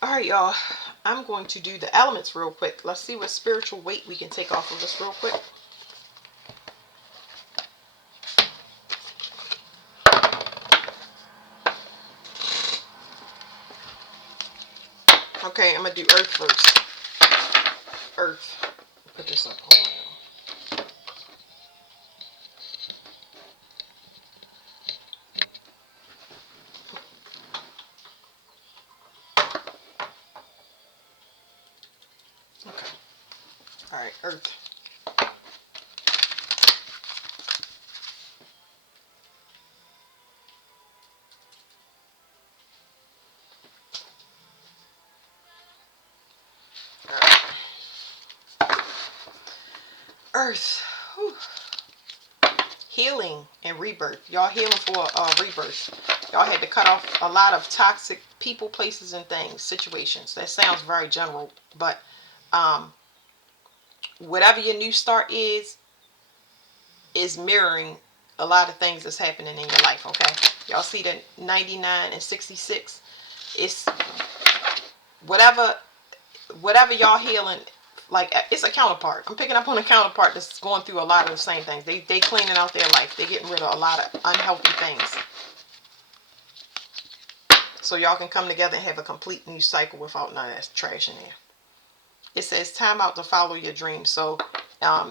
All right, y'all. I'm going to do the elements real quick. Let's see what spiritual weight we can take off of this real quick. Okay, I'm going to do earth first. Earth. Put this up. Hold on. Okay. All right, earth. All right. Earth. Whew. Healing and rebirth. Y'all healing for rebirth. Y'all had to cut off a lot of toxic people, places, and things, situations. That sounds very general, but um, whatever your new start is mirroring a lot of things that's happening in your life. Okay, y'all see that 99 and 66. It's whatever y'all healing. Like, it's a counterpart. I'm picking up on a counterpart that's going through a lot of the same things. They cleaning out their life. They getting rid of a lot of unhealthy things, so y'all can come together and have a complete new cycle without none of that trash in there. It says time out to follow your dreams. So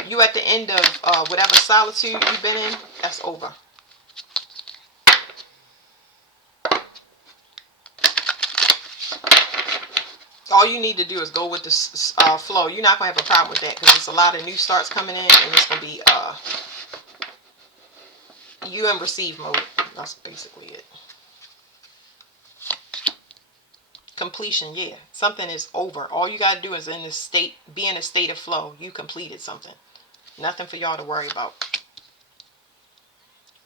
you at the end of whatever solitude you've been in, that's over. All you need to do is go with the flow. You're not going to have a problem with that, because it's a lot of new starts coming in, and it's going to be you in receive mode. That's basically it. Completion, yeah. Something is over. All you got to do is be in a state of flow. You completed something. Nothing for y'all to worry about.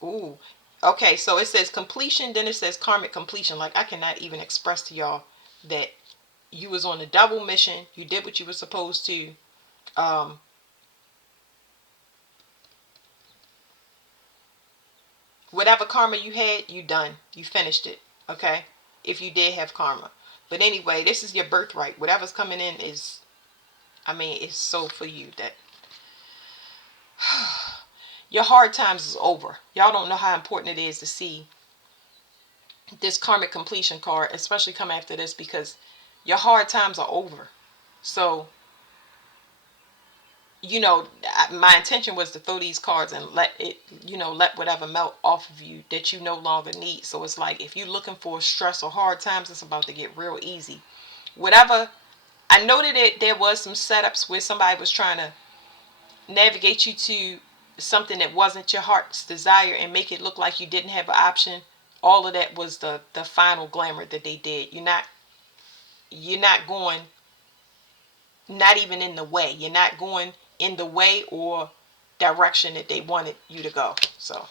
Ooh. Okay, so it says completion, then it says karmic completion. Like, I cannot even express to y'all that you was on a double mission. You did what you were supposed to. Um, whatever karma you had, you done. You finished it. Okay? If you did have karma. But anyway, this is your birthright. Whatever's coming in is, I mean, it's so for you that your hard times is over. Y'all don't know how important it is to see this karmic completion card, especially come after this, because your hard times are over. So, my intention was to throw these cards and let it, let whatever melt off of you that you no longer need. So it's like, if you're looking for stress or hard times, it's about to get real easy. Whatever, I noted it, there was some setups where somebody was trying to navigate you to something that wasn't your heart's desire and make it look like you didn't have an option. All of that was the final glamour that they did. You're not going, not even in the way. You're not going in the way or direction that they wanted you to go. So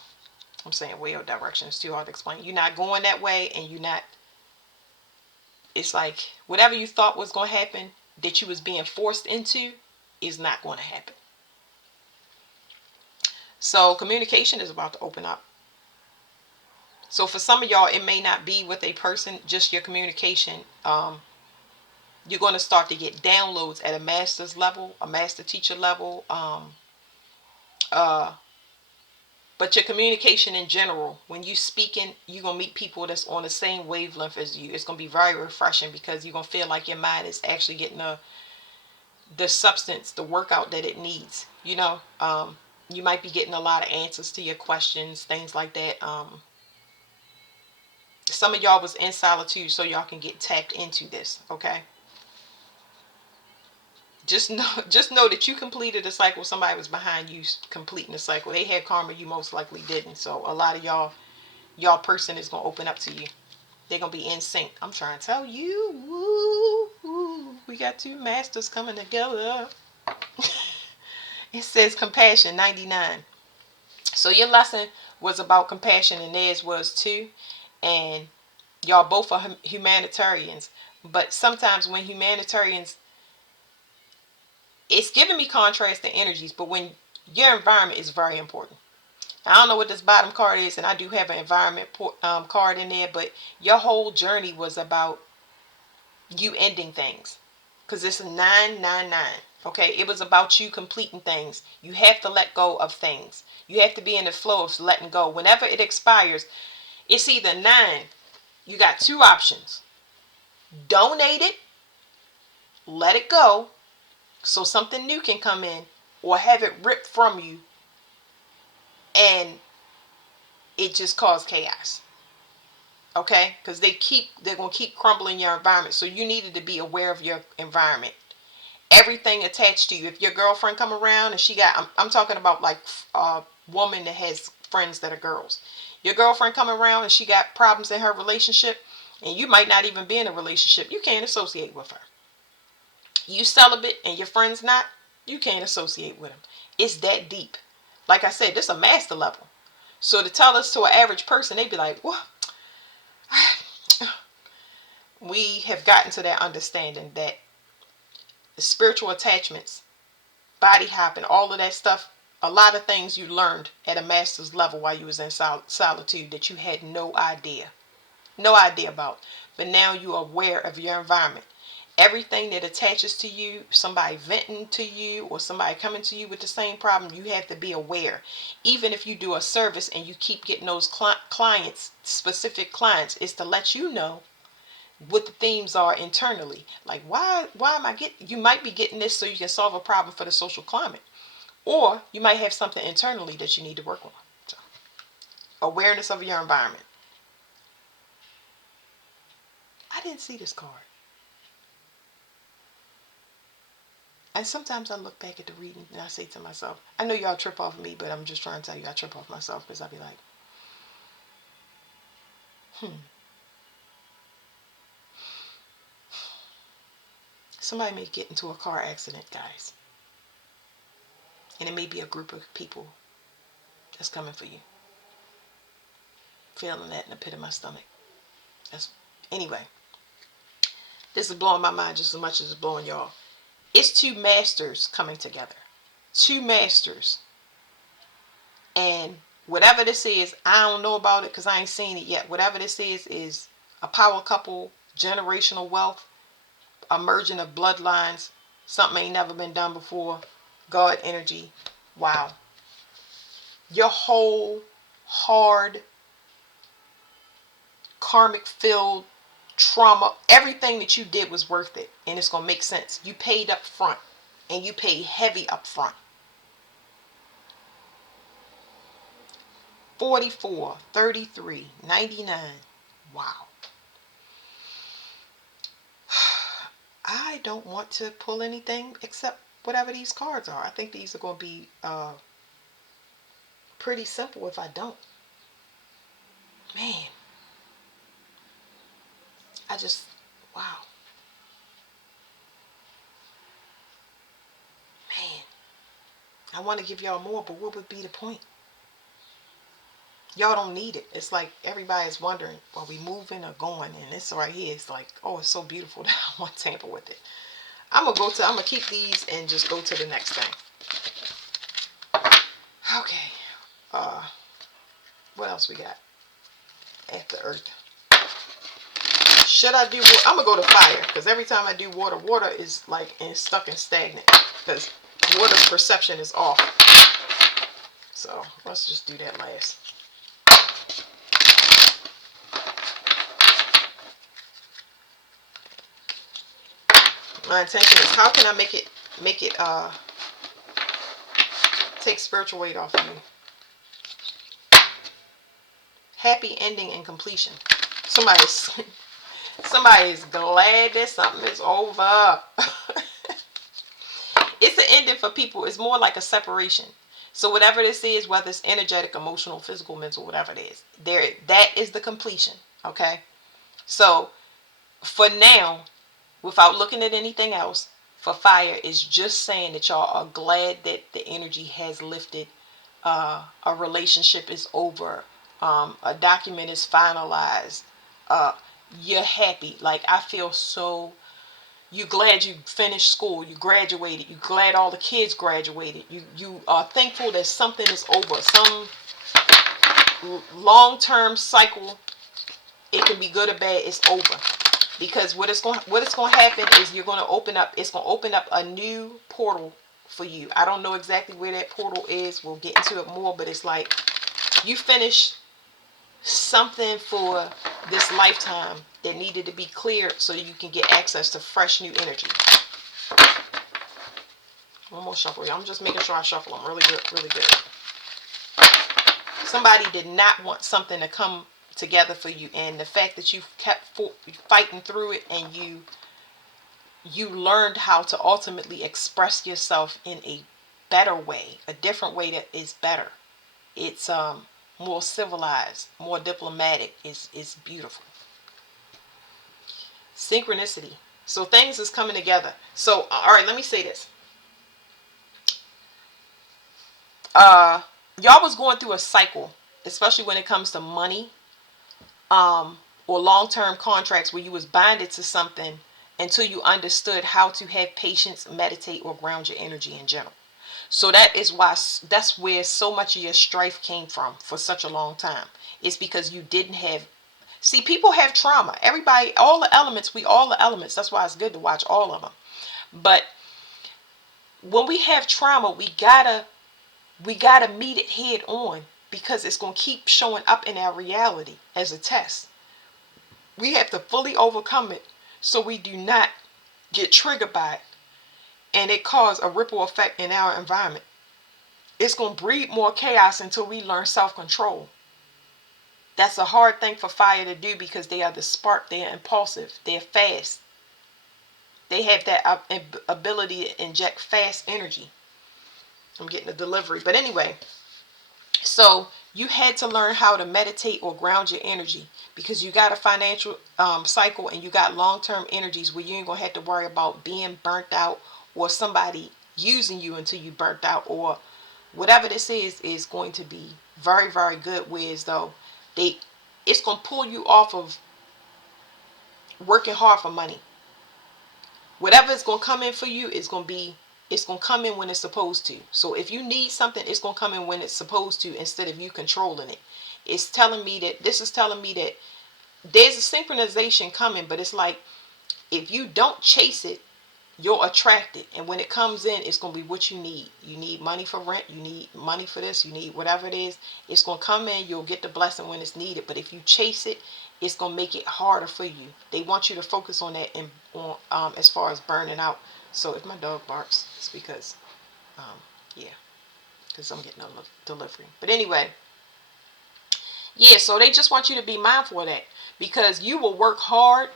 I'm saying way or direction. It's too hard to explain. You're not going that way, and you're not. It's like whatever you thought was going to happen that you was being forced into is not going to happen. So communication is about to open up. So for some of y'all, it may not be with a person, just your communication. You're going to start to get downloads at a master's level, a master teacher level. Uh, but your communication in general, when you speaking, you're going to meet people that's on the same wavelength as you. It's going to be very refreshing, because you're going to feel like your mind is actually getting the substance, the workout that it needs. You might be getting a lot of answers to your questions, things like that. Some of y'all was in solitude, so y'all can get tapped into this. Okay, just know that you completed a cycle. Somebody was behind you completing the cycle. They had karma, you most likely didn't. So a lot of y'all person is gonna open up to you. They're gonna be in sync. I'm trying to tell you, woo, woo, we got two masters coming together. It says compassion 99. So your lesson was about compassion, and theirs was too. And y'all both are humanitarians. But sometimes when humanitarians, it's giving me contrast to energies, but when your environment is very important. I don't know what this bottom card is, and I do have an environment card in there, but your whole journey was about you ending things. Because it's a 999. Okay, it was about you completing things. You have to let go of things. You have to be in the flow of letting go. Whenever it expires, it's either 9. You got two options: donate it, let it go, so something new can come in, or have it ripped from you and it just caused chaos. Okay, because they're going to keep crumbling your environment. So you needed to be aware of your environment. Everything attached to you. If your girlfriend come around and she got, I'm talking about like a woman that has friends that are girls. Your girlfriend come around and she got problems in her relationship, and you might not even be in a relationship, you can't associate with her. You celibate and your friend's not, you can't associate with them. It's that deep. Like I said, this is a master level. So to tell us to an average person, they'd be like, what? We have gotten to that understanding that the spiritual attachments, body hopping, all of that stuff, a lot of things you learned at a master's level while you was in solitude that you had no idea about. But now you're aware of your environment. Everything that attaches to you, somebody venting to you or somebody coming to you with the same problem, you have to be aware. Even if you do a service and you keep getting those clients, specific clients, is to let you know what the themes are internally. Like, why am I getting, you might be getting this so you can solve a problem for the social climate. Or you might have something internally that you need to work on. So, awareness of your environment. I didn't see this card. And sometimes I look back at the reading and I say to myself, I know y'all trip off of me, but I'm just trying to tell you I trip off myself, because I'll be like, somebody may get into a car accident, guys. And it may be a group of people that's coming for you. Feeling that in the pit of my stomach. Anyway, this is blowing my mind just as much as it's blowing y'all. It's two masters coming together. Two masters. And whatever this is, I don't know about it because I ain't seen it yet. Whatever this is a power couple, generational wealth, a merging of bloodlines, something ain't never been done before, God energy. Wow. Your whole hard, karmic filled trauma, everything that you did was worth it, and it's going to make sense. You paid up front, and you paid heavy up front. 44, 33, 99. Wow. I don't want to pull anything except whatever these cards are. I think these are going to be pretty simple if I don't. Man. Wow. Man. I want to give y'all more, but what would be the point? Y'all don't need it. It's like everybody's wondering, are we moving or going? And this right here is like, oh, it's so beautiful that I want to tamper with it. I'm gonna keep these and just go to the next thing. Okay. What else we got? After Earth. Should I do water? I'm gonna go to fire, because every time I do water, water is like stuck and stagnant, because water's perception is off. So let's just do that last. My intention is, how can I make it take spiritual weight off of you? Happy ending and completion. Somebody is glad that something is over. It's an ending for people. It's more like a separation. So whatever this is, whether it's energetic, emotional, physical, mental, whatever it is, that is the completion. Okay? So for now, without looking at anything else, for fire is just saying that y'all are glad that the energy has lifted. A relationship is over. A document is finalized. You're happy. Like, I feel so. You're glad you finished school. You graduated. You're glad all the kids graduated. You are thankful that something is over. Some long-term cycle, it can be good or bad, it's over. Because what it's going to happen is you're going to open up, it's going to open up a new portal for you. I don't know exactly where that portal is. We'll get into it more, but it's like you finish something for this lifetime that needed to be cleared so you can get access to fresh new energy. One more shuffle. I'm just making sure I shuffle them really good, really good. Somebody did not want something to come together for you, and the fact that you kept fighting through it, and you learned how to ultimately express yourself in a better way, a different way that is better. It's more civilized, more diplomatic. Is beautiful. Synchronicity. So things is coming together. So all right, let me say this. Y'all was going through a cycle, especially when it comes to money, or long-term contracts where you was binded to something until you understood how to have patience, meditate, or ground your energy in general. So that's where so much of your strife came from for such a long time. It's because you didn't have. See, people have trauma. Everybody, all the elements, we all the elements. That's why it's good to watch all of them. But when we have trauma, we gotta meet it head on, because it's gonna keep showing up in our reality as a test. We have to fully overcome it so we do not get triggered by it and it cause a ripple effect in our environment. It's gonna breed more chaos until we learn self-control. That's a hard thing for fire to do because they are the spark. They are impulsive. They're fast. They have that ability to inject fast energy. I'm getting a delivery. But anyway, so you had to learn how to meditate or ground your energy, because you got a financial cycle, and you got long-term energies where you ain't going to have to worry about being burnt out, or somebody using you until you burnt out, or whatever this is going to be very, very good. Whereas though it's going to pull you off of working hard for money. Whatever is going to come in for you is going to be, it's going to come in when it's supposed to. So if you need something, it's going to come in when it's supposed to, instead of you controlling it. This is telling me that there's a synchronization coming, but it's like, if you don't chase it, you'll attract it. And when it comes in, it's going to be what you need. You need money for rent. You need money for this. You need whatever it is. It's going to come in. You'll get the blessing when it's needed. But if you chase it, it's going to make it harder for you. They want you to focus on that, and as far as burning out. So if my dog barks, it's because, yeah, because I'm getting a delivery. But anyway, yeah, so they just want you to be mindful of that, because you will work hard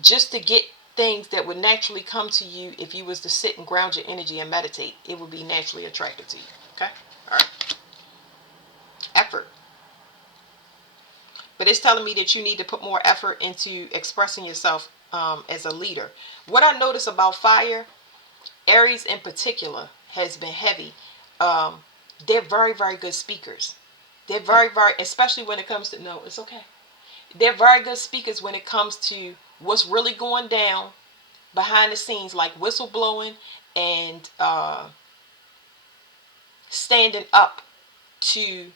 just to get things that would naturally come to you. If you was to sit and ground your energy and meditate, it would be naturally attracted to you. Okay? All right. Effort. But it's telling me that you need to put more effort into expressing yourself as a leader. What I notice about fire, Aries in particular, has been heavy. They're very, very good speakers. They're very, very, especially when it comes to, no, it's okay. They're very good speakers when it comes to what's really going down behind the scenes, like whistleblowing and standing up to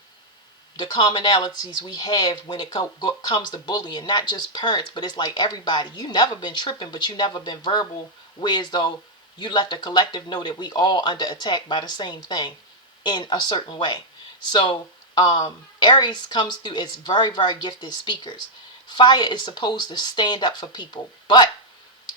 the commonalities we have when it comes to bullying. Not just parents, but it's like everybody. You never been tripping, but you never been verbal, whereas though you let the collective know that we all under attack by the same thing in a certain way. So Aries comes through as very, very gifted speakers. Fire is supposed to stand up for people, but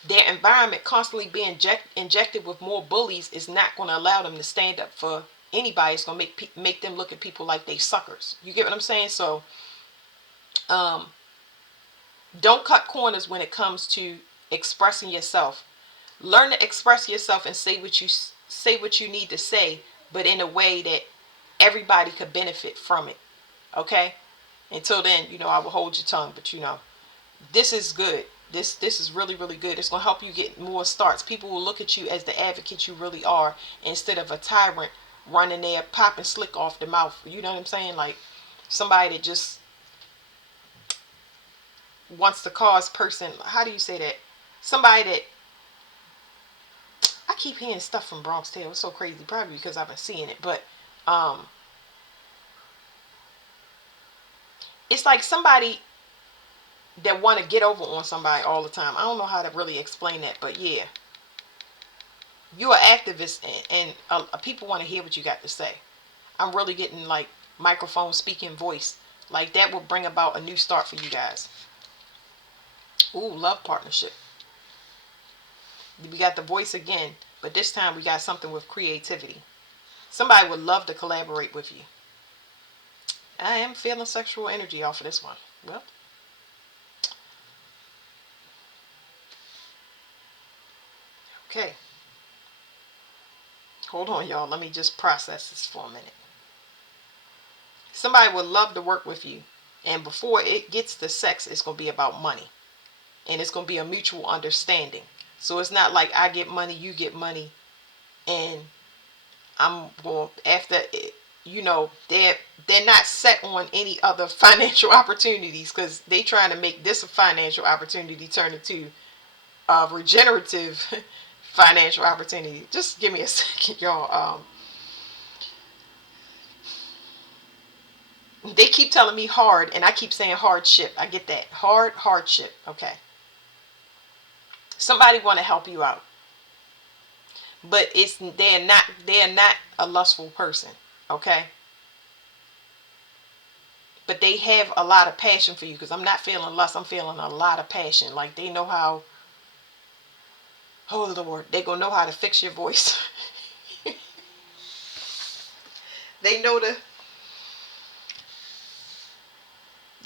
their environment constantly being injected with more bullies is not going to allow them to stand up for anybody. It's going to make them look at people like they suckers. You get what I'm saying? So don't cut corners when it comes to expressing yourself. Learn to express yourself and say what you need to say, but in a way that everybody could benefit from it. Okay? Until then, I will hold your tongue, but this is good. This is really, really good. It's going to help you get more starts. People will look at you as the advocate you really are, instead of a tyrant running there popping slick off the mouth. You know what I'm saying? Like somebody that just wants to cause person. How do you say that? Somebody that, I keep hearing stuff from Bronx Tale. It's so crazy. Probably because I've been seeing it, but it's like somebody that want to get over on somebody all the time. I don't know how to really explain that, but yeah, you're an activist, and people want to hear what you got to say. I'm really getting like microphone speaking voice. Like that will bring about a new start for you guys. Ooh, love partnership. We got the voice again, but this time we got something with creativity. Somebody would love to collaborate with you. I am feeling sexual energy off of this one. Well, okay. Hold on, y'all. Let me just process this for a minute. Somebody would love to work with you. And before it gets to sex, it's going to be about money. And it's going to be a mutual understanding. So it's not like I get money, you get money, and I'm going after it. You know, they're not set on any other financial opportunities, because they trying to make this a financial opportunity turn into a regenerative financial opportunity. Just give me a second, y'all. They keep telling me hard, and I keep saying hardship. I get that. Hardship. Okay. Somebody want to help you out, but they're not a lustful person. Okay. But they have a lot of passion for you, because I'm not feeling lust. I'm feeling a lot of passion. Like they know how. Oh Lord, they gonna know how to fix your voice. they know the.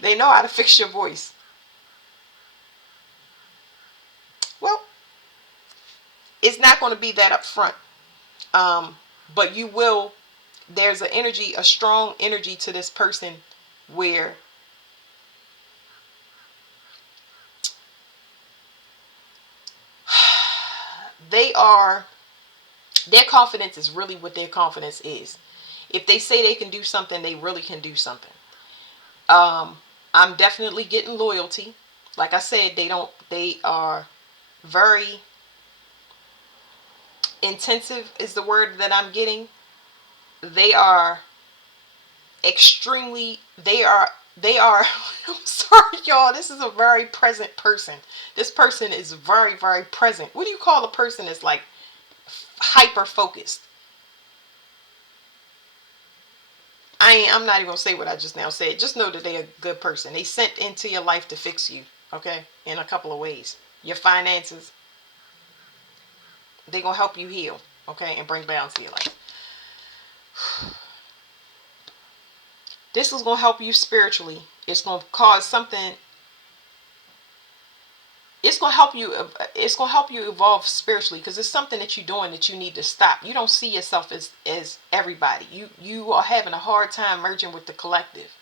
They know how to fix your voice. Well, it's not going to be that up front. But you will. There's an energy, a strong energy to this person, where they are. Their confidence is really what their confidence is. If they say they can do something, they really can do something. Um, I'm definitely getting loyalty. Like I said, they don't. They are very intensive. Is the word that I'm getting. They are extremely. They are. I'm sorry, y'all. This is a very present person. This person is very, very present. What do you call a person that's like hyper focused? I'm not even gonna say what I just now said. Just know that they're a good person. They sent into your life to fix you. Okay, in a couple of ways. Your finances. They're gonna help you heal. Okay, and bring balance to your life. This is gonna help you spiritually. It's gonna cause something. It's gonna help you evolve spiritually, because it's something that you're doing that you need to stop. You don't see yourself as everybody. You are having a hard time merging with the collective,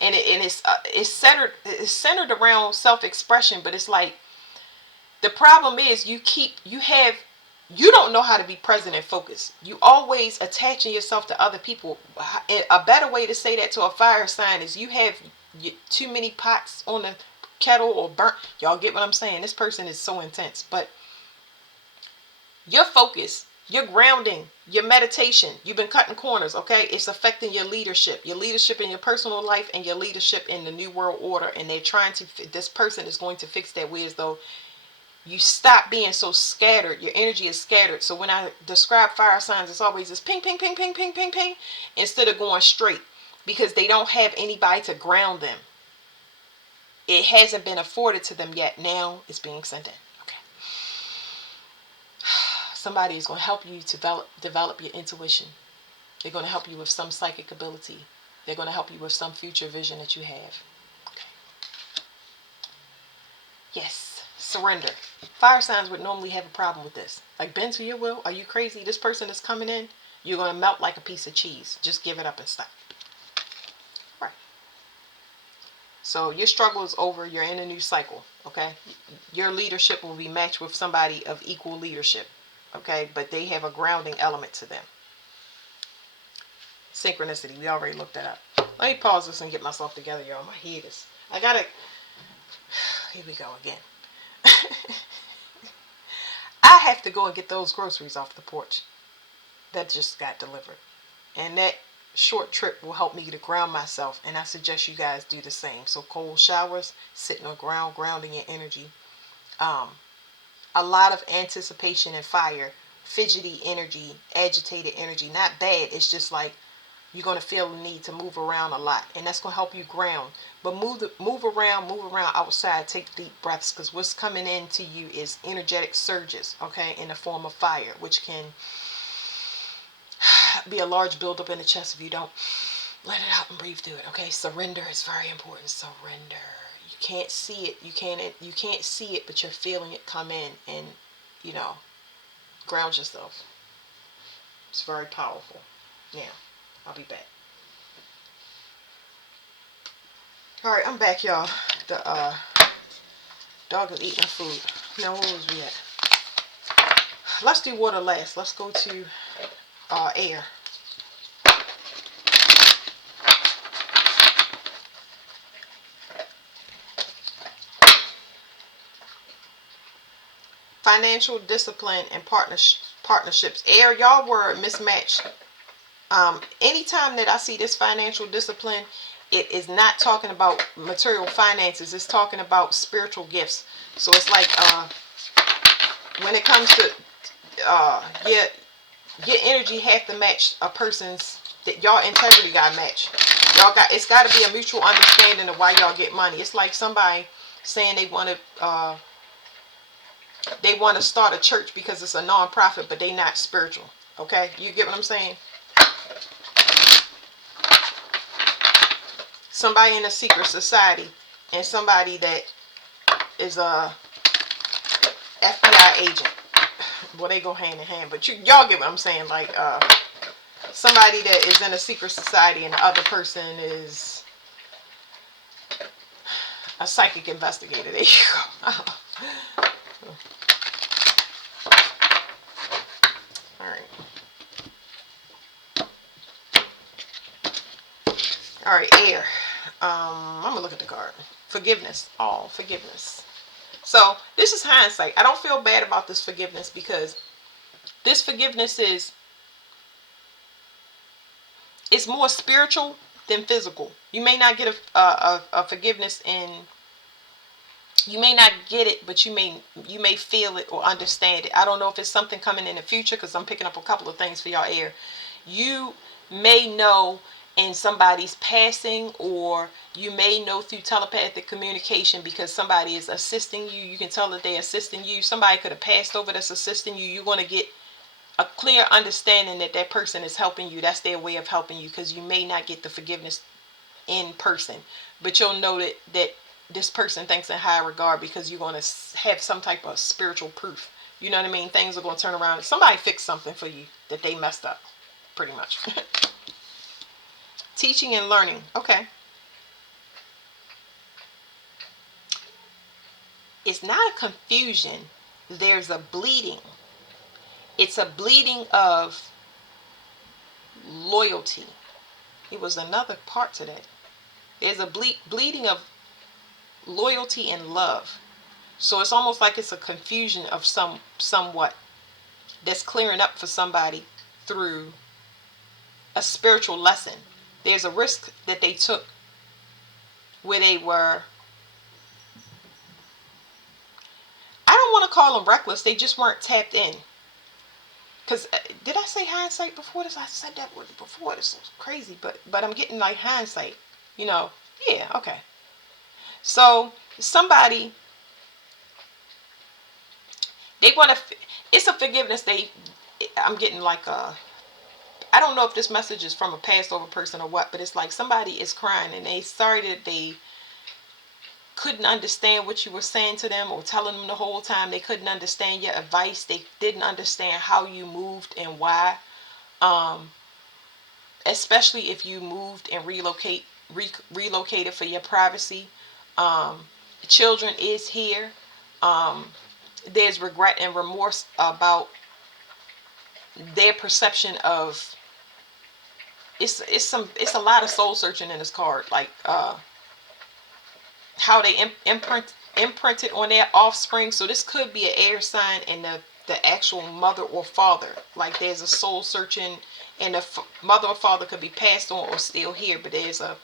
and it's centered around self-expression. But it's like, the problem is, you don't know how to be present and focused. You always attaching yourself to other people. A better way to say that to a fire sign is, you have too many pots on the kettle, or burnt. Y'all get what I'm saying? This person is so intense. But your focus, your grounding, your meditation, you've been cutting corners. Okay, it's affecting your leadership in your personal life, and your leadership in the new world order. And they're trying to. This person is going to fix that way, as though you stop being so scattered. Your energy is scattered. So when I describe fire signs, it's always this ping, ping, ping, ping, ping, ping, ping, instead of going straight, because they don't have anybody to ground them. It hasn't been afforded to them yet. Now it's being sent in. Okay. Somebody is going to help you to develop your intuition. They're going to help you with some psychic ability. They're going to help you with some future vision that you have. Okay. Yes. Surrender. Fire signs would normally have a problem with this. Like, bend to your will. Are you crazy? This person is coming in. You're going to melt like a piece of cheese. Just give it up and stop. Right. So your struggle is over. You're in a new cycle. Okay. Your leadership will be matched with somebody of equal leadership. Okay. But they have a grounding element to them. Synchronicity. We already looked that up. Let me pause this and get myself together, y'all. My head is. I gotta. Here we go again. I have to go and get those groceries off the porch that just got delivered. And that short trip will help me to ground myself, and I suggest you guys do the same. So cold showers, sitting on ground, grounding your energy. Um, a lot of anticipation and fire, fidgety energy, agitated energy. Not bad. It's just like you're gonna feel the need to move around a lot, and that's gonna help you ground. But move around, outside. Take deep breaths, because what's coming into you is energetic surges, okay, in the form of fire, which can be a large buildup in the chest if you don't let it out and breathe through it. Okay, surrender is very important. Surrender. You can't see it. You can't see it, but you're feeling it come in, and you know, ground yourself. It's very powerful. Now, I'll be back. All right, I'm back, y'all. The dog is eating food. Now, where was we at? Let's do water last. Let's go to air. Financial discipline and partnerships. Air, y'all were mismatched. Anytime that I see this financial discipline, it is not talking about material finances. It's talking about spiritual gifts. So it's like when it comes to your energy have to match a person's, that y'all integrity got to match. It's got to be a mutual understanding of why y'all get money. It's like somebody saying they want to start a church because it's a non-profit, but they not spiritual. Okay, you get what I'm saying? Somebody in a secret society and somebody that is a FBI agent. Well, they go hand in hand, but y'all get what I'm saying. Like somebody that is in a secret society and the other person is a psychic investigator. There you go. All right. All right, air. I'm gonna look at the card. Forgiveness. All forgiveness. So this is hindsight. I don't feel bad about this forgiveness, because this forgiveness it's more spiritual than physical. You may not get a forgiveness, and you may not get it, but you may feel it or understand it. I don't know if it's something coming in the future, because I'm picking up a couple of things for y'all air. You may know in somebody's passing, or you may know through telepathic communication, because somebody is assisting you. You can tell that they're assisting you. Somebody could have passed over that's assisting you. You're going to get a clear understanding that that person is helping you. That's their way of helping you, because you may not get the forgiveness in person, but you'll know that this person thinks in high regard, because you're going to have some type of spiritual proof. You know what I mean? Things are going to turn around. Somebody fixed something for you that they messed up, pretty much. Teaching and learning. Okay. It's not a confusion. There's a bleeding. It's a bleeding of loyalty. It was another part to that. There's a bleeding of loyalty and love. So it's almost like it's a confusion of somewhat that's clearing up for somebody through a spiritual lesson. There's a risk that they took where they were, I don't want to call them reckless, they just weren't tapped in. Because did I say hindsight before this? I said that word before. This was crazy, but I'm getting like hindsight. You know, yeah, okay. So somebody, they want to. It's a forgiveness. I'm getting like a. I don't know if this message is from a past over person or what, but it's like somebody is crying and they sorry that they couldn't understand what you were saying to them or telling them the whole time. They couldn't understand your advice. They didn't understand how you moved and why. Especially if you moved and relocated for your privacy. Children is here. There's regret and remorse about their perception of. It's a lot of soul searching in this card, like how they imprinted on their offspring. So this could be an air sign, and the actual mother or father. Like there's a soul searching, and the mother or father could be passed on or still here, but there's a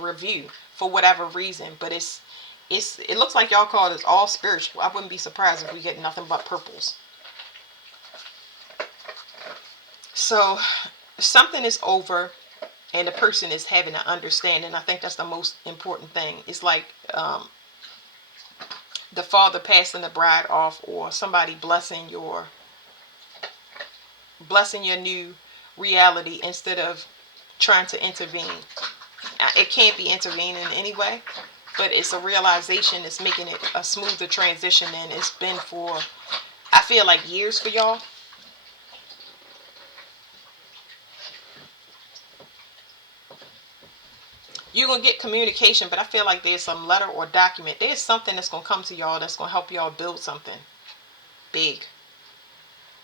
review for whatever reason. But it looks like y'all card is all spiritual. I wouldn't be surprised if we get nothing but purples. So something is over, and the person is having an understanding. I think that's the most important thing. It's like the father passing the bride off, or somebody blessing your new reality instead of trying to intervene. It can't be intervening anyway, but it's a realization that's making it a smoother transition than it's been for, I feel like, years for y'all. You're going to get communication, but I feel like there's some letter or document. There's something that's going to come to y'all that's going to help y'all build something big.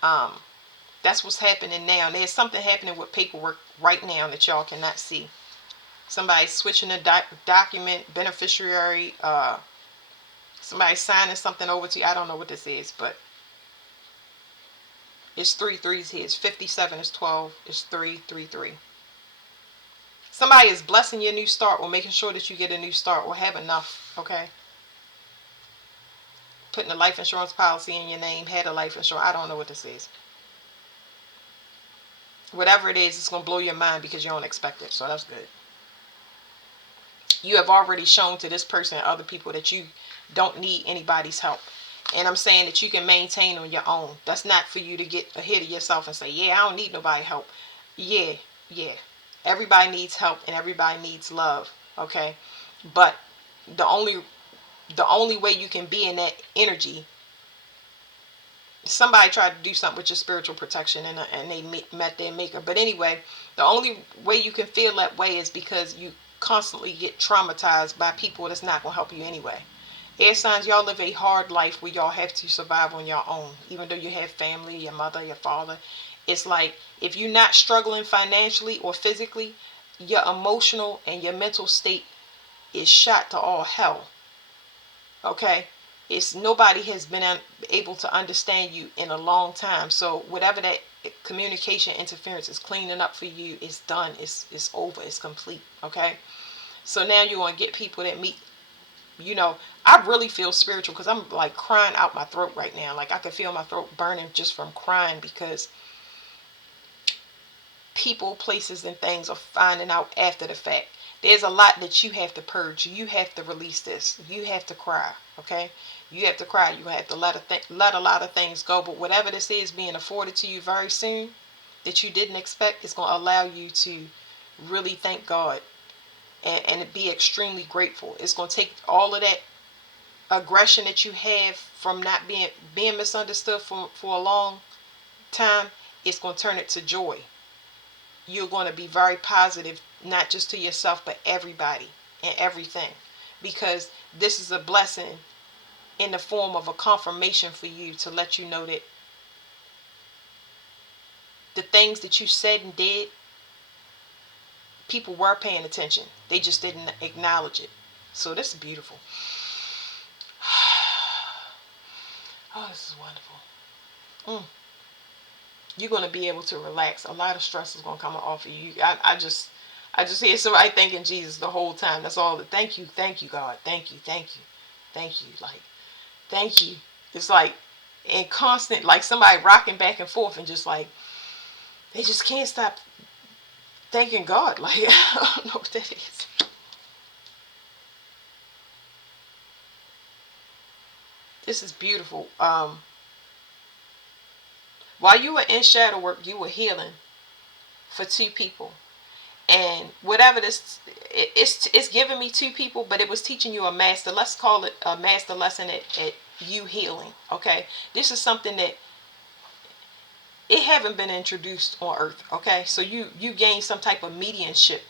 That's what's happening now. There's something happening with paperwork right now that y'all cannot see. Somebody switching a document, beneficiary, somebody signing something over to you. I don't know what this is, but it's 3 threes here. It's 57, it's 12, it's 3, 3, 3. Somebody is blessing your new start, or making sure that you get a new start, or have enough, okay? Putting a life insurance policy in your name, had a life insurance. I don't know what this is. Whatever it is, it's going to blow your mind because you don't expect it, so that's good. You have already shown to this person and other people that you don't need anybody's help. And I'm saying that you can maintain on your own. That's not for you to get ahead of yourself and say, yeah, I don't need nobody's help. Yeah. Everybody needs help and everybody needs love. Okay. But the only way you can be in that energy, somebody tried to do something with your spiritual protection, and they met their maker. But anyway, the only way you can feel that way is because you constantly get traumatized by people that's not going to help you anyway. Air signs, y'all live a hard life where y'all have to survive on your own. Even though you have family, your mother, your father. It's like, if you're not struggling financially or physically, your emotional and your mental state is shot to all hell. Okay? It's nobody has been able to understand you in a long time. So whatever that communication interference is cleaning up for you, it's done. It's over. It's complete. Okay? So now you're going to get people that meet, I really feel spiritual because I'm like crying out my throat right now. Like I can feel my throat burning just from crying, because people, places, and things are finding out after the fact. There's a lot that you have to purge. You have to release this. You have to cry. Okay? You have to cry. You have to let a lot of things go. But whatever this is being afforded to you very soon that you didn't expect, is going to allow you to really thank God and be extremely grateful. It's going to take all of that aggression that you have from not being misunderstood for a long time. It's going to turn it to joy. You're going to be very positive, not just to yourself, but everybody and everything, because this is a blessing in the form of a confirmation for you, to let you know that the things that you said and did, people were paying attention. They just didn't acknowledge it. So this is beautiful. Oh, this is wonderful. You're going to be able to relax. A lot of stress is going to come off of you. I just hear somebody thanking Jesus the whole time. That's all. Thank you, God. Thank you. Like, thank you. It's like in constant, like somebody rocking back and forth, and just like, they just can't stop thanking God. Like, I don't know what that is. This is beautiful. While you were in shadow work, you were healing for 2 people. And whatever this, it's giving me 2 people, but it was teaching you a master. Let's call it a master lesson at you healing. Okay, this is something that it haven't been introduced on Earth. Okay, so you gain some type of mediumship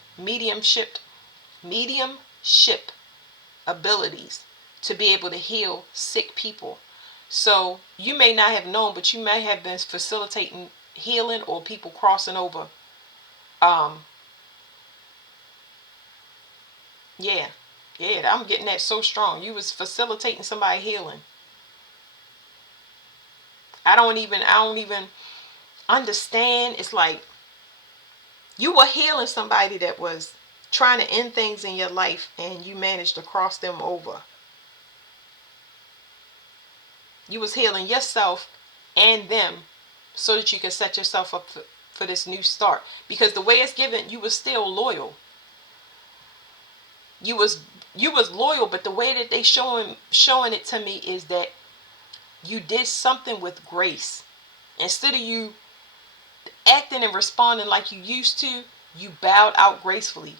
abilities to be able to heal sick people. So you may not have known, but you may have been facilitating healing, or people crossing over. Yeah, I'm getting that so strong. You was facilitating somebody healing. I don't even understand. It's like you were healing somebody that was trying to end things in your life, and you managed to cross them over. You was healing yourself and them so that you can set yourself up for this new start. Because the way it's given, you was still loyal. You was you was loyal, but the way that they showing it to me is that you did something with grace. Instead of you acting and responding like you used to, you bowed out gracefully.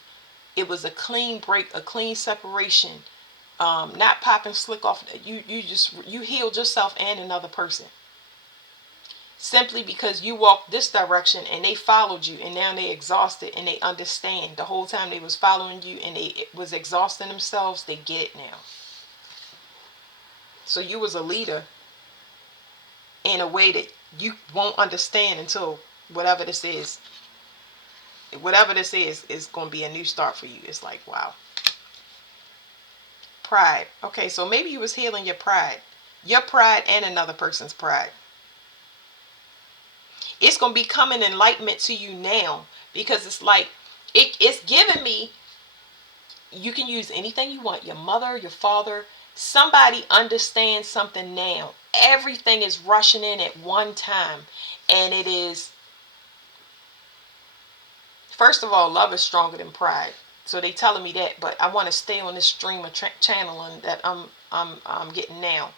It was a clean break, a clean separation. Not popping slick off. You healed yourself and another person simply because you walked this direction and they followed you, and now they exhausted and they understand. The whole time they was following you and they was exhausting themselves, they get it now. So you was a leader in a way that you won't understand until whatever this is is going to be a new start for you. It's like, wow. Pride. Okay, so maybe you was healing your pride and another person's pride. It's going to be coming enlightenment to you now, because it's like it's giving me, you can use anything you want, your mother, your father, somebody understands something now. Everything is rushing in at one time, and it is, first of all, love is stronger than pride. So they telling me that, but I want to stay on this stream of channeling that I'm getting now.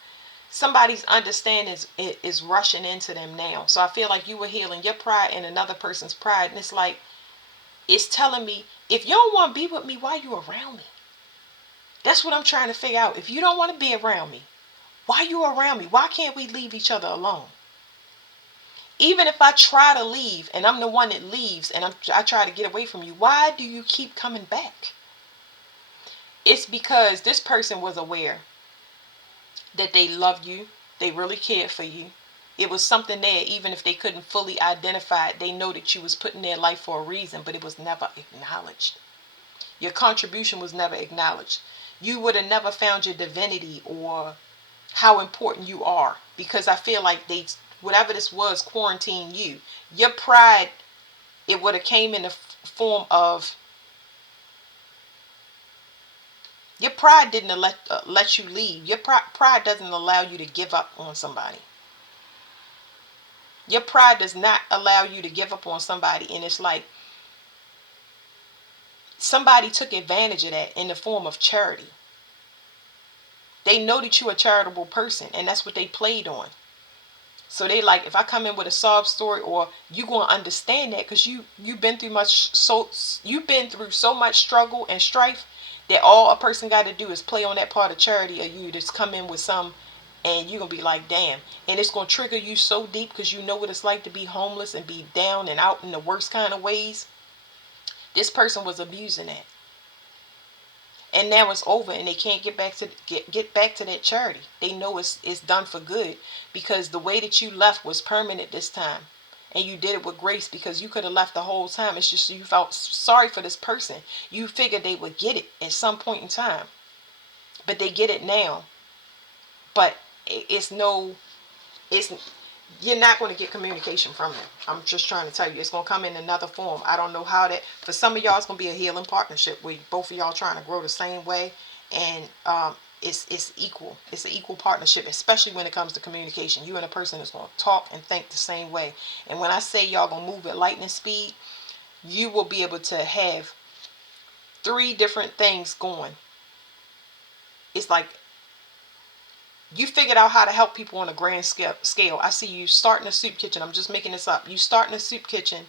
Somebody's understanding is rushing into them now. So I feel like you were healing your pride and another person's pride, and it's like it's telling me, if you don't want to be with me, why are you around me? That's what I'm trying to figure out. If you don't want to be around me, why are you around me? Why can't we leave each other alone? Even if I try to leave and I'm the one that leaves and I try to get away from you, why do you keep coming back? It's because this person was aware that they loved you. They really cared for you. It was something there, even if they couldn't fully identify it, they know that you was put in their life for a reason, but it was never acknowledged. Your contribution was never acknowledged. You would have never found your divinity or how important you are, because I feel like they, whatever this was, quarantined you. Your pride, it would have came in the form of, your pride didn't let you leave. Your pride doesn't allow you to give up on somebody. Your pride does not allow you to give up on somebody, and it's like somebody took advantage of that in the form of charity. They know that you're a charitable person, and that's what they played on. So they like, if I come in with a sob story, or you gonna understand that because you've been through so much struggle and strife, that all a person got to do is play on that part of charity, or you just come in with some, and you're gonna be like, damn, and it's gonna trigger you so deep because you know what it's like to be homeless and be down and out in the worst kind of ways. This person was abusing that, and now it's over, and they can't get back to get back to that charity. They know it's done for good, because the way that you left was permanent this time, and you did it with grace, because you could have left the whole time. It's just you felt sorry for this person. You figured they would get it at some point in time, but they get it now. But it's no, it's, you're not going to get communication from them. I'm just trying to tell you, it's going to come in another form. I don't know how that, for some of y'all, it's going to be a healing partnership where both of y'all trying to grow the same way. And it's equal. It's an equal partnership, especially when it comes to communication. You and a person is going to talk and think the same way. And when I say y'all going to move at lightning speed, you will be able to have 3 different things going. It's like you figured out how to help people on a grand scale. I see you starting a soup kitchen. I'm just making this up. You starting a soup kitchen.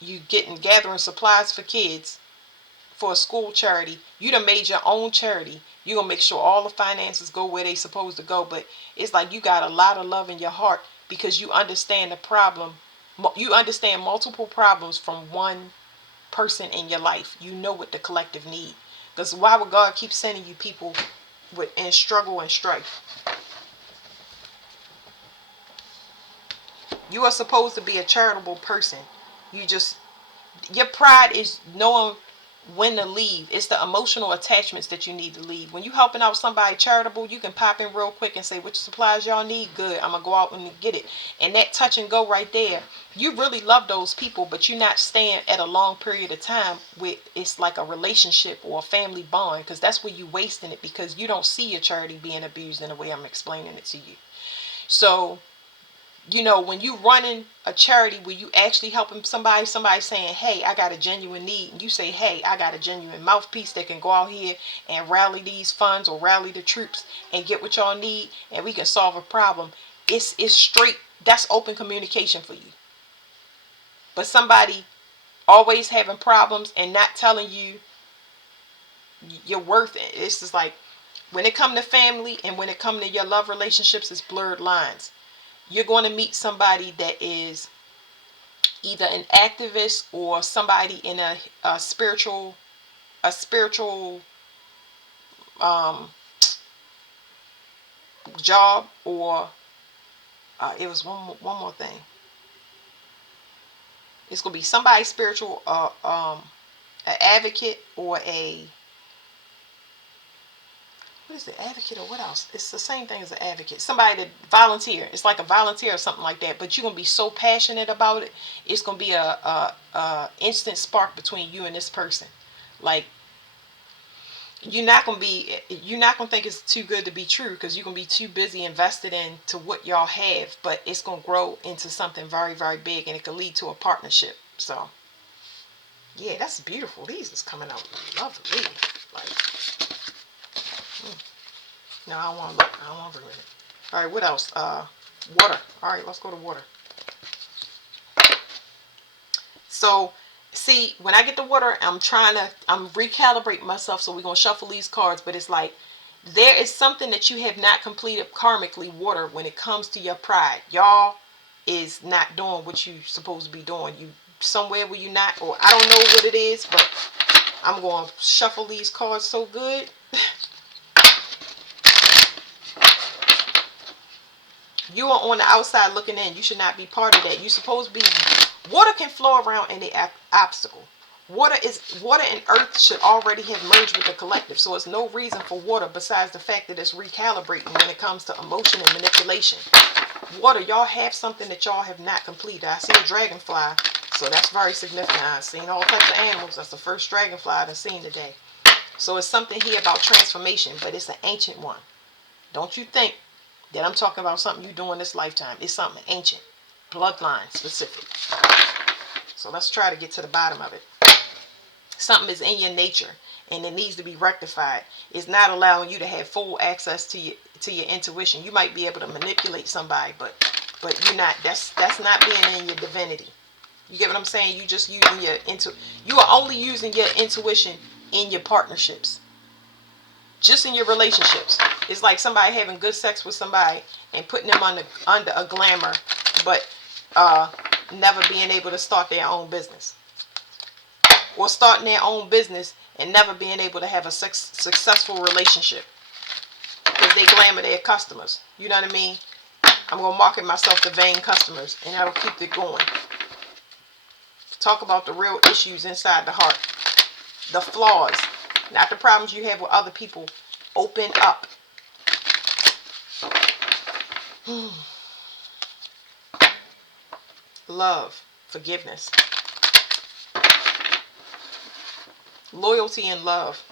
You gathering supplies for kids for a school charity. You done made your own charity. You gonna make sure all the finances go where they supposed to go. But it's like you got a lot of love in your heart, because you understand the problem. You understand multiple problems from one person in your life. You know what the collective need. Because why would God keep sending you people in struggle and strife? You are supposed to be a charitable person. You just, your pride is knowing when to leave. It's the emotional attachments that you need to leave. When you helping out somebody charitable, you can pop in real quick and say, which supplies y'all need? Good, I'm gonna go out and get it. And that touch and go right there, you really love those people, but you're not staying at a long period of time with, it's like a relationship or a family bond, because that's where you wasting it, because you don't see your charity being abused in the way I'm explaining it to you. So when you running a charity where you actually helping somebody saying, hey, I got a genuine need, and you say, hey, I got a genuine mouthpiece that can go out here and rally these funds or rally the troops and get what y'all need, and we can solve a problem. It's straight, that's open communication for you. But somebody always having problems and not telling you your worth, it's just like, when it come to family and when it come to your love relationships, it's blurred lines. You're going to meet somebody that is either an activist or somebody in a spiritual um, job, or it was one more thing. It's gonna be somebody spiritual, an advocate, or a, what is the advocate, or what else? It's the same thing as an advocate. Somebody that volunteer. It's like a volunteer or something like that. But you're gonna be so passionate about it. It's gonna be a instant spark between you and this person. Like, you're not gonna think it's too good to be true, because you're gonna be too busy invested into what y'all have. But it's gonna grow into something very, very big, and it could lead to a partnership. So yeah, that's beautiful. These is coming out lovely. Like, no, I don't want to look. I don't want to ruin it. All right, what else? Water. All right, let's go to water. So, see, when I get the water, I'm recalibrating myself. So we're gonna shuffle these cards, but it's like, there is something that you have not completed karmically, water, when it comes to your pride. Y'all is not doing what you supposed to be doing. You somewhere where you not, or I don't know what it is, but I'm gonna shuffle these cards so good. You are on the outside looking in. You should not be part of that. You're supposed to be. Water can flow around any obstacle. Water and earth should already have merged with the collective. So it's no reason for water besides the fact that it's recalibrating when it comes to emotion and manipulation. Water, y'all have something that y'all have not completed. I see a dragonfly, so that's very significant. I've seen all types of animals. That's the first dragonfly I've seen today. So it's something here about transformation, but it's an ancient one. Don't you think that I'm talking about something you do in this lifetime. It's something ancient, bloodline specific. So let's try to get to the bottom of it. Something is in your nature and it needs to be rectified. It's not allowing you to have full access to your intuition. You might be able to manipulate somebody, but you're not. That's not being in your divinity. You get what I'm saying? You just using you are only using your intuition in your partnerships. Just in your relationships. It's like somebody having good sex with somebody and putting them under a glamour, but never being able to start their own business. Or starting their own business and never being able to have a successful relationship. Because they glamour their customers. You know what I mean? I'm going to market myself to vain customers, and that'll keep it going. Talk about the real issues inside the heart. The flaws. Not the problems you have with other people. Open up. Love. Forgiveness. Loyalty and love.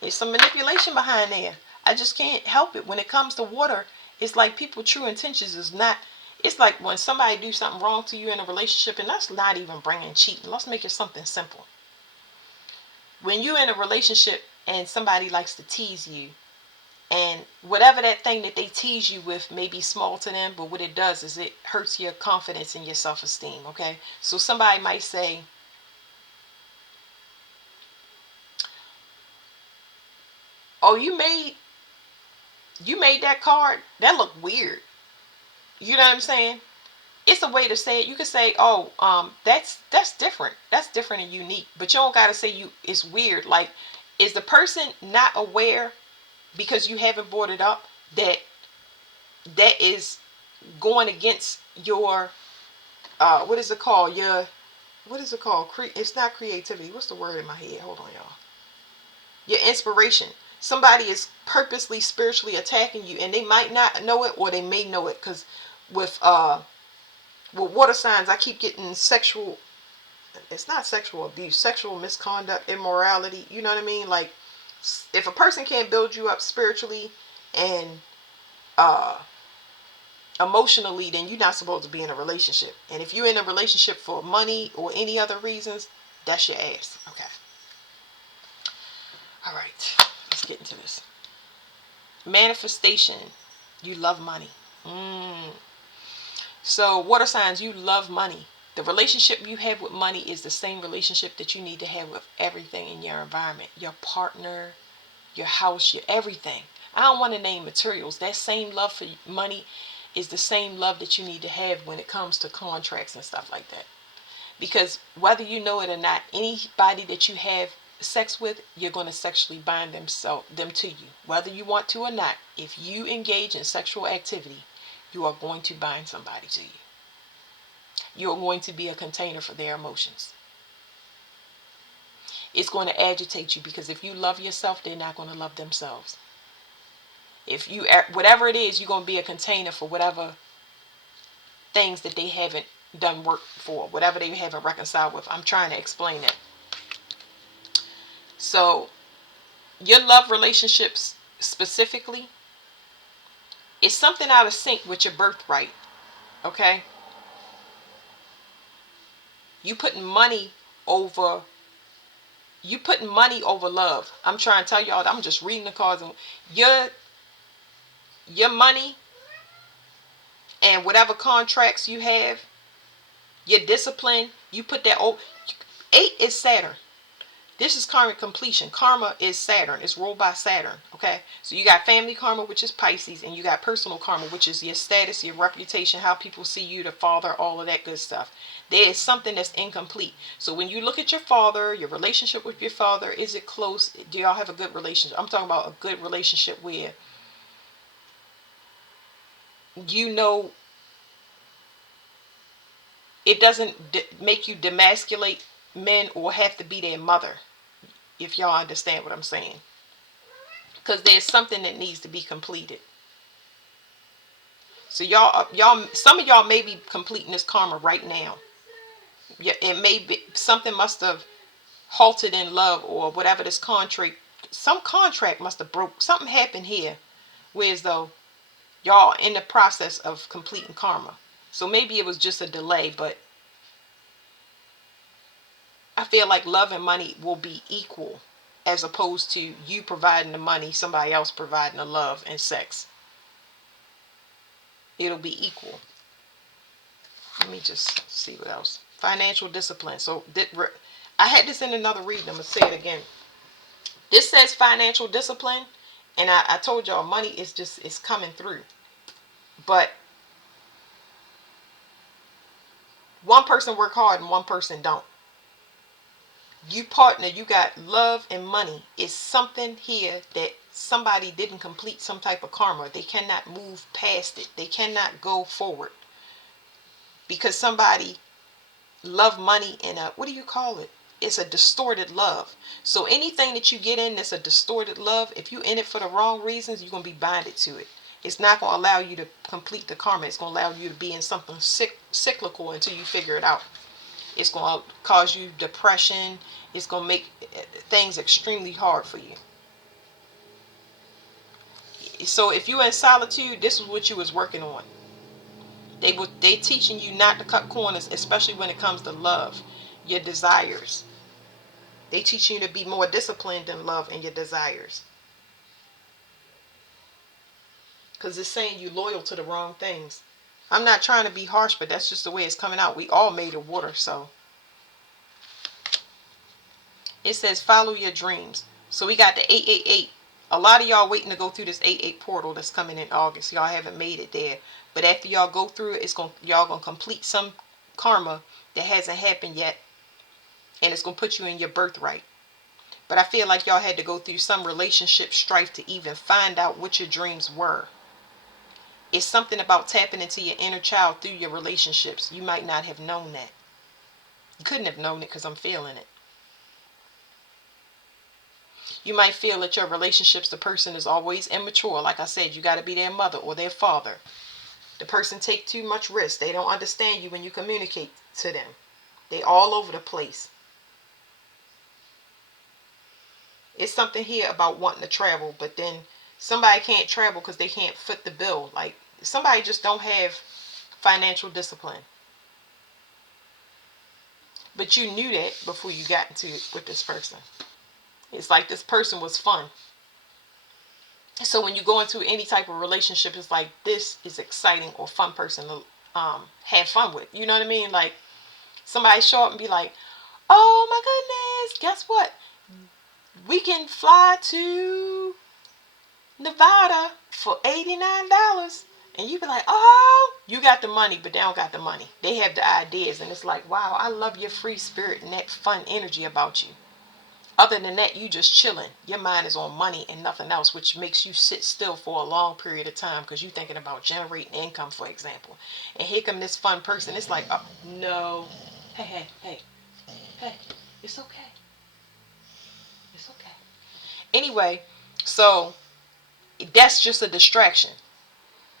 There's some manipulation behind there. I just can't help it. When it comes to water, it's like people true intentions is not. It's like when somebody do something wrong to you in a relationship, and that's not even bringing cheating. Let's make it something simple. When you're in a relationship and somebody likes to tease you, and whatever that thing that they tease you with may be small to them, but what it does is it hurts your confidence and your self-esteem, okay? So somebody might say, oh, you made that card? That looked weird. You know what I'm saying? It's a way to say it. You could say, oh, that's different. That's different and unique. But you don't gotta say it's weird. Like, is the person not aware because you haven't brought it up that is going against your what is it called? what is it called? It's not creativity. What's the word in my head? Hold on, y'all. Your inspiration. Somebody is purposely spiritually attacking you, and they might not know it, or they may know it, because with water signs, I keep getting sexual. It's not sexual abuse, sexual misconduct, immorality. You know what I mean? Like, if a person can't build you up spiritually and uh emotionally, then you're not supposed to be in a relationship. And if you're in a relationship for money or any other reasons, that's your ass. Okay. All right. Let's get into this. Manifestation. You love money. So, water signs, you love money. The relationship you have with money is the same relationship that you need to have with everything in your environment. Your partner, your house, your everything. I don't want to name materials. That same love for money is the same love that you need to have when it comes to contracts and stuff like that. Because whether you know it or not, anybody that you have sex with, you're going to sexually bind them to you. Whether you want to or not, if you engage in sexual activity, you are going to bind somebody to you. You're going to be a container for their emotions. It's going to agitate you, because if you love yourself, they're not going to love themselves. If you, whatever it is, you're going to be a container for whatever things that they haven't done work for, whatever they haven't reconciled with. I'm trying to explain it. So your love relationships specifically is something out of sync with your birthright. Okay? You putting money over love. I'm trying to tell y'all, I'm just reading the cards, and your money and whatever contracts you have, your discipline, you put that over. 8 is Saturn. This is karmic completion. Karma is Saturn. It's ruled by Saturn. Okay? So you got family karma, which is Pisces, and you got personal karma, which is your status, your reputation, how people see you, the father, all of that good stuff. There is something that's incomplete. So when you look at your father, your relationship with your father, is it close? Do y'all have a good relationship? I'm talking about a good relationship where you know it doesn't make you demasculate men or have to be their mother, if y'all understand what I'm saying. Because there's something that needs to be completed. So y'all, some of y'all may be completing this karma right now. Yeah, it may be something must have halted in love, or whatever this contract, some contract must have broke. Something happened here, whereas though y'all in the process of completing karma. So maybe it was just a delay, but I feel like love and money will be equal, as opposed to you providing the money, somebody else providing the love and sex. It'll be equal. Let me just see what else. Financial discipline. So I had this in another reading. I'm going to say it again. This says financial discipline. And I told y'all money is just, it's coming through. But one person work hard and one person don't. You partner, you got love and money. It's something here that somebody didn't complete some type of karma. They cannot move past it. They cannot go forward. Because somebody love money in a, what do you call it? It's a distorted love. So anything that you get in that's a distorted love, if you in it for the wrong reasons, you're going to be binded to it. It's not going to allow you to complete the karma. It's going to allow you to be in something cyclical until you figure it out. It's going to cause you depression. It's going to make things extremely hard for you. So if you're in solitude, this is what you was working on. They teaching you not to cut corners, especially when it comes to love, your desires. They teach you to be more disciplined in love and your desires. Because it's saying you loyal to the wrong things. I'm not trying to be harsh, but that's just the way it's coming out. We all made of water, so. It says follow your dreams. So we got the 888. A lot of y'all waiting to go through this 88 portal that's coming in August. Y'all haven't made it there. But after y'all go through it, y'all going to complete some karma that hasn't happened yet. And it's going to put you in your birthright. But I feel like y'all had to go through some relationship strife to even find out what your dreams were. It's something about tapping into your inner child through your relationships. You might not have known that. You couldn't have known it because I'm feeling it. You might feel that your relationships, the person is always immature. Like I said, you got to be their mother or their father. The person take too much risk. They don't understand you when you communicate to them. They all over the place. It's something here about wanting to travel, but then somebody can't travel because they can't foot the bill. Like somebody just don't have financial discipline. But you knew that before you got into it with this person. It's like this person was fun. So when you go into any type of relationship, it's like this is exciting or fun person to have fun with. You know what I mean? Like somebody show up and be like, "Oh my goodness, guess what? We can fly to Nevada for $89." And you be like, "Oh, you got the money," but they don't got the money. They have the ideas, and it's like, wow, I love your free spirit and that fun energy about you. Other than that, you just chilling. Your mind is on money and nothing else, which makes you sit still for a long period of time because you're thinking about generating income, for example. And here come this fun person. It's like, oh, no. Hey, hey, hey, hey. It's okay. It's okay. Anyway, so that's just a distraction.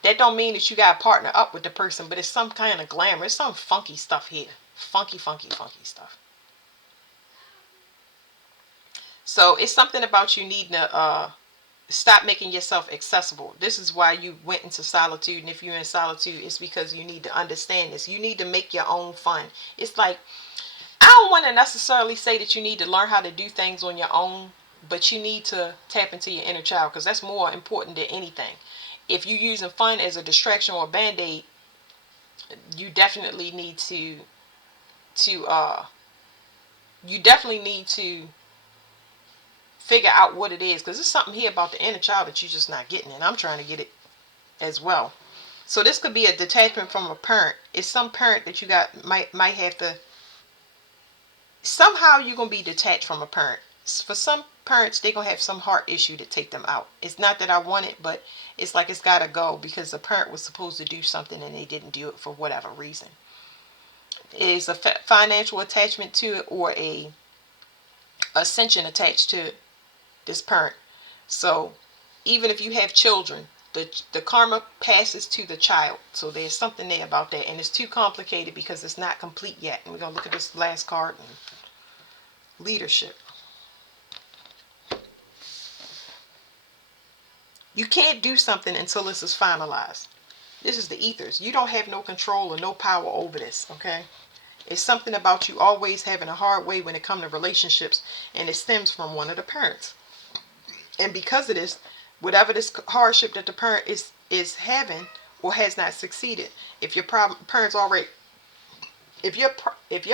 That don't mean that you got to partner up with the person, but it's some kind of glamour. It's some funky stuff here. Funky, funky, funky stuff. So it's something about you needing to stop making yourself accessible. This is why you went into solitude. And if you're in solitude, it's because you need to understand this. You need to make your own fun. It's like, I don't want to necessarily say that you need to learn how to do things on your own, but you need to tap into your inner child because that's more important than anything. If you're using fun as a distraction or a band-aid, you definitely need to you definitely need to figure out what it is because there's something here about the inner child that you're just not getting, and I'm trying to get it as well. So this could be a detachment from a parent. It's some parent that you got might have to, somehow you're gonna be detached from a parent. For some parents, they're gonna have some heart issue to take them out. It's not that I want it, but it's like it's gotta go because the parent was supposed to do something and they didn't do it for whatever reason. It's a financial attachment to it or a ascension attached to this parent. So even if you have children, the karma passes to the child. So there's something there about that, and it's too complicated because it's not complete yet. And we're gonna look at this last card, leadership. You can't do something until this is finalized. This is the ethers. You don't have no control or no power over this, okay? It's something about you always having a hard way when it comes to relationships, and it stems from one of the parents. And because of this, whatever this hardship that the parent is having or has not succeeded, if your parents already, if your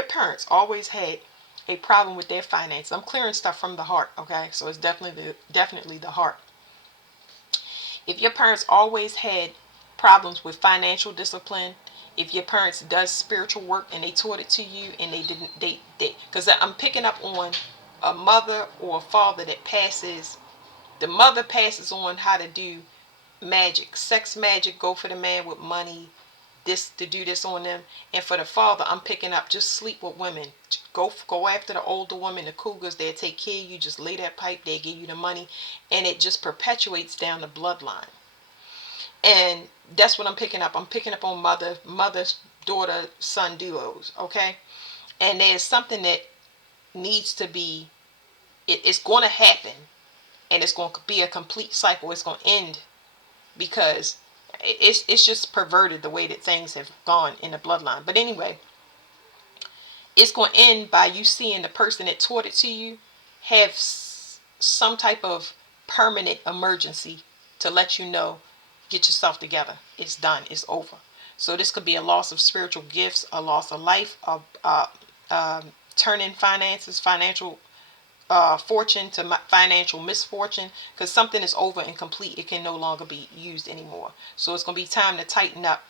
parents always had a problem with their finances, I'm clearing stuff from the heart, okay? So it's definitely the heart. If your parents always had problems with financial discipline, if your parents does spiritual work and they taught it to you and they didn't, they because I'm picking up on a mother or a father that passes, the mother passes on how to do magic, sex magic, go for the man with money, this to do this on them. And for the father, I'm picking up just sleep with women. Go after the older women, the cougars. They'll take care of you. Just lay that pipe. They give you the money, and it just perpetuates down the bloodline. And that's what I'm picking up. I'm picking up on mother, daughter, son duos. Okay, and there's something that needs to be. It's going to happen, and it's going to be a complete cycle. It's going to end because it's just perverted the way that things have gone in the bloodline. But anyway, it's going to end by you seeing the person that taught it to you have some type of permanent emergency to let you know, get yourself together. It's done. It's over. So this could be a loss of spiritual gifts, a loss of life, turn in finances, financial fortune to financial misfortune, because something is over and complete. It can no longer be used anymore. So it's going to be time to tighten up.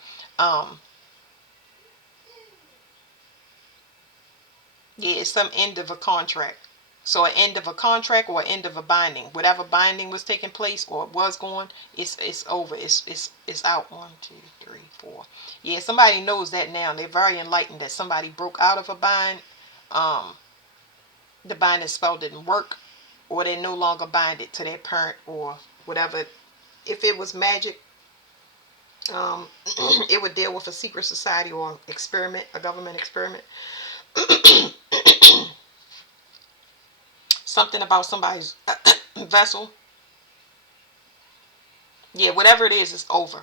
Yeah, it's some end of a contract. So an end of a contract or end of a binding. Whatever binding was taking place or was going, it's over. It's out. 1, 2, 3, 4. Yeah, somebody knows that now. They're very enlightened that somebody broke out of a bind um, the binding spell didn't work, or they no longer bind it to their parent or whatever. If it was magic, um, it would deal with a secret society or experiment, a government experiment. Something about somebody's vessel. Yeah, whatever it is, it's over.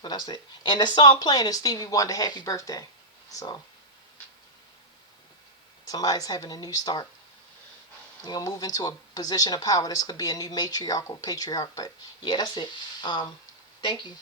But that's it. And the song playing is Stevie Wonder, Happy Birthday. So somebody's having a new start. Move into a position of power. This could be a new matriarch or patriarch. But yeah, that's it. Thank you.